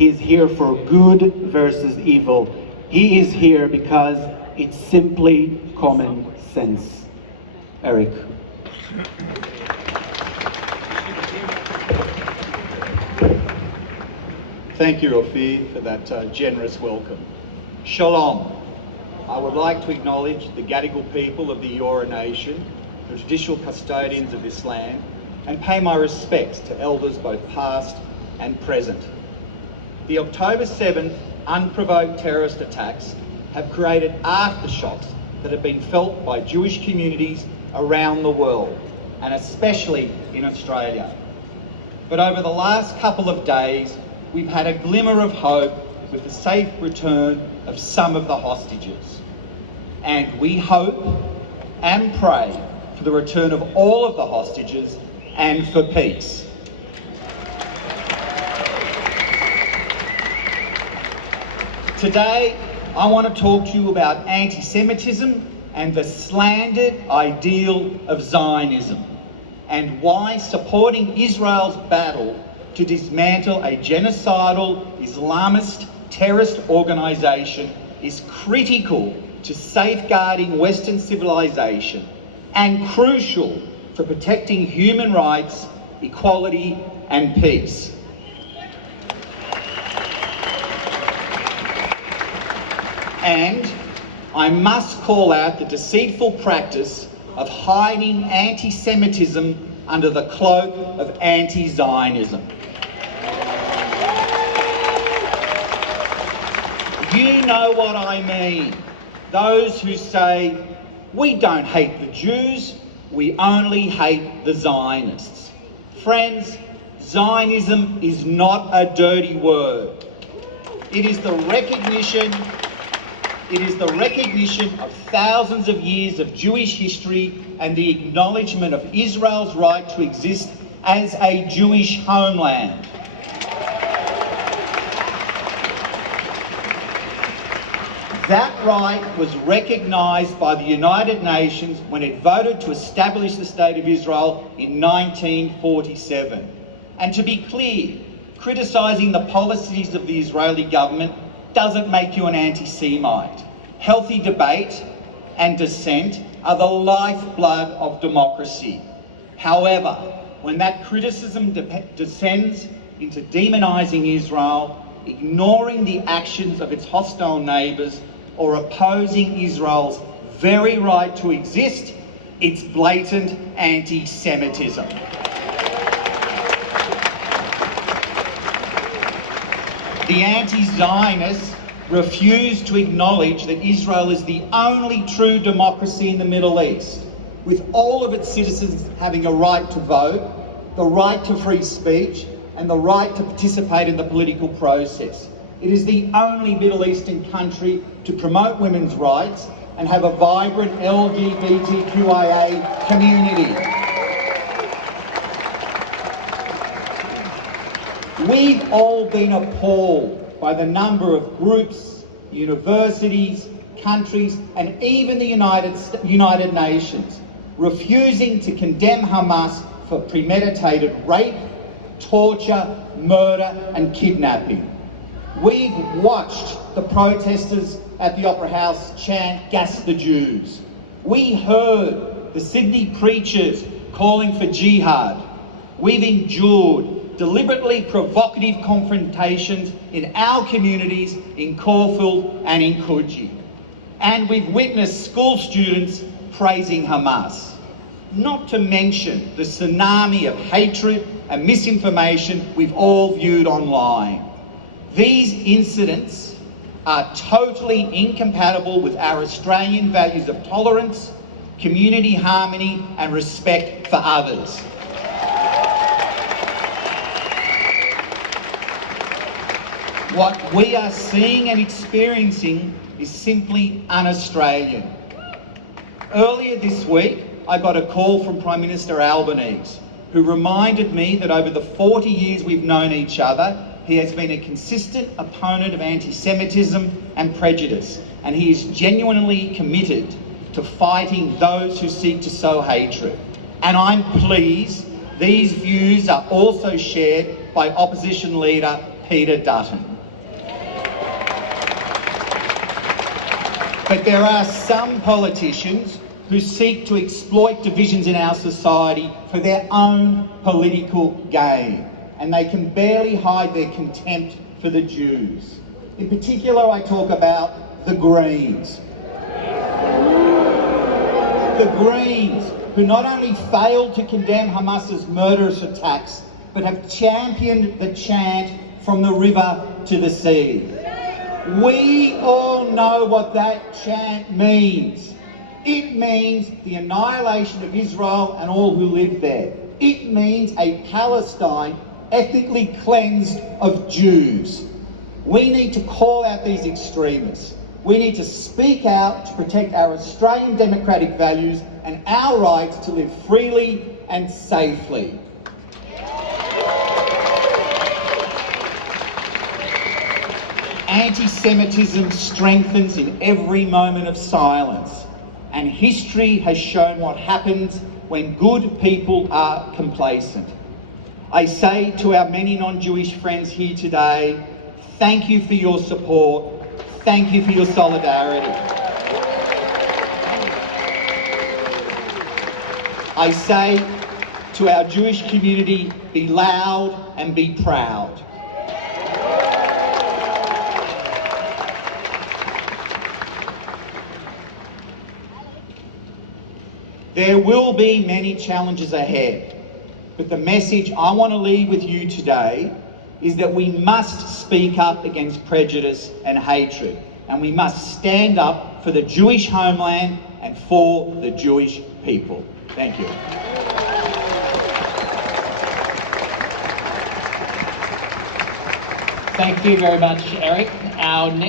He is here for good versus evil. He is here because it's simply common sense. Eric. Thank you, Ophir, for that generous welcome. Shalom. I would like to acknowledge the Gadigal people of the Eora Nation, the traditional custodians of this land, and pay my respects to elders both past and present. The October 7th unprovoked terrorist attacks have created aftershocks that have been felt by Jewish communities around the world, and especially in Australia. But over the last couple of days, we've had a glimmer of hope with the safe return of some of the hostages. And we hope and pray for the return of all of the hostages and for peace. Today, I want to talk to you about anti-Semitism and the slandered ideal of Zionism, and why supporting Israel's battle to dismantle a genocidal Islamist terrorist organisation is critical to safeguarding Western civilization and crucial for protecting human rights, equality and peace. And I must call out the deceitful practice of hiding anti-Semitism under the cloak of anti-Zionism. You know what I mean. Those who say, we don't hate the Jews, we only hate the Zionists. Friends, Zionism is not a dirty word. It is the recognition of thousands of years of Jewish history and the acknowledgement of Israel's right to exist as a Jewish homeland. That right was recognised by the United Nations when it voted to establish the State of Israel in 1947. And to be clear, criticising the policies of the Israeli government doesn't make you an anti-Semite. Healthy debate and dissent are the lifeblood of democracy. However, when that criticism descends into demonising Israel, ignoring the actions of its hostile neighbours, or opposing Israel's very right to exist, it's blatant anti-Semitism. The anti-Zionists refuse to acknowledge that Israel is the only true democracy in the Middle East, with all of its citizens having a right to vote, the right to free speech, and the right to participate in the political process. It is the only Middle Eastern country to promote women's rights and have a vibrant LGBTQIA community. We've all been appalled by the number of groups, universities, countries, and even the United Nations refusing to condemn Hamas for premeditated rape, torture, murder, and kidnapping. We've watched the protesters at the Opera House chant, "Gas the Jews." We heard the Sydney preachers calling for jihad. We've endured deliberately provocative confrontations in our communities in Caulfield and in Coogee. And we've witnessed school students praising Hamas. Not to mention the tsunami of hatred and misinformation we've all viewed online. These incidents are totally incompatible with our Australian values of tolerance, community harmony, and respect for others. What we are seeing and experiencing is simply un-Australian. Earlier this week, I got a call from Prime Minister Albanese, who reminded me that over the 40 years we've known each other, he has been a consistent opponent of anti-Semitism and prejudice, and he is genuinely committed to fighting those who seek to sow hatred. And I'm pleased these views are also shared by Opposition Leader Peter Dutton. But there are some politicians who seek to exploit divisions in our society for their own political gain, and they can barely hide their contempt for the Jews. In particular, I talk about the Greens. The Greens, who not only failed to condemn Hamas's murderous attacks, but have championed the chant from the river to the sea. We all know what that chant means. It means the annihilation of Israel and all who live there. It means a Palestine ethnically cleansed of Jews. We need to call out these extremists. We need to speak out to protect our Australian democratic values and our rights to live freely and safely. Anti-Semitism strengthens in every moment of silence, and history has shown what happens when good people are complacent. I say to our many non-Jewish friends here today, thank you for your support, thank you for your solidarity. I say to our Jewish community, be loud and be proud. There will be many challenges ahead, but the message I want to leave with you today is that we must speak up against prejudice and hatred, and we must stand up for the Jewish homeland and for the Jewish people. Thank you. Thank you very much, Eric. Our next